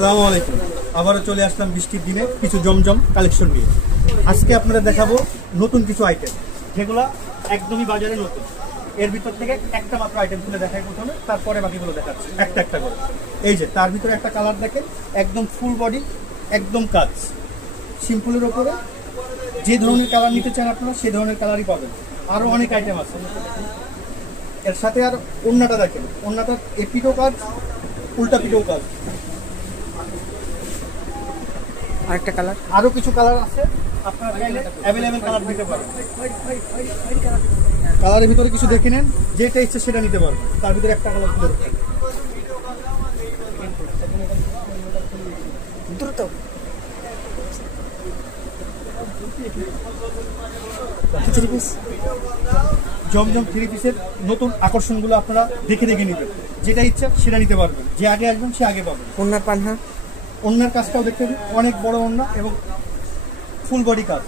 আসসালামু আলাইকুম। আবারও চলে আসলাম বৃষ্টির দিনে কিছু জমজম কালেকশন নিয়ে। আজকে আপনাদের দেখাবো নতুন কিছু আইটেম, যেগুলো একদমই বাজারে নতুন। এর ভিতর থেকে একটা মাত্র আইটেম খুলে দেখাই প্রথমে, তারপরে বাকিগুলো দেখাচ্ছি একটা একটা করে। এই যে তার ভিতরে একটা কালার দেখেন, একদম ফুল বডি, একদম কাজ, সিম্পলের ওপরে যে ধরনের কালার নিতে চান আপনারা সেই ধরনের কালারই পাবেন। আরও অনেক আইটেম আছে এর সাথে। আর ওড়নাটা দেখেন, ওড়নাটার এপিটো কাজ, উল্টা পিটো কাজ। আরেকটা কালার, আরো কিছু কালার আছে, আপনারা চাইলে অ্যাভেলেবেল কালার নিতে পারবেন। কালারের ভিতরে কিছু দেখে নেন, যেটা ইচ্ছে সেটা নিতে পারবেন। তার ভিতরে একটা কালার খুলে রাখেন। দ্রুত জমজম থ্রি পিসের নতুন আকর্ষণগুলো আপনারা দেখে দেখে নেবেন, যেটা ইচ্ছা সেটা নিতে পারবেন। যে আগে আসবেন সে আগে পাবেন। ওড়নার পান্না, ওড়নার কাজটাও দেখতে হবে, অনেক বড় ওড়না এবং ফুল বডি কাজ।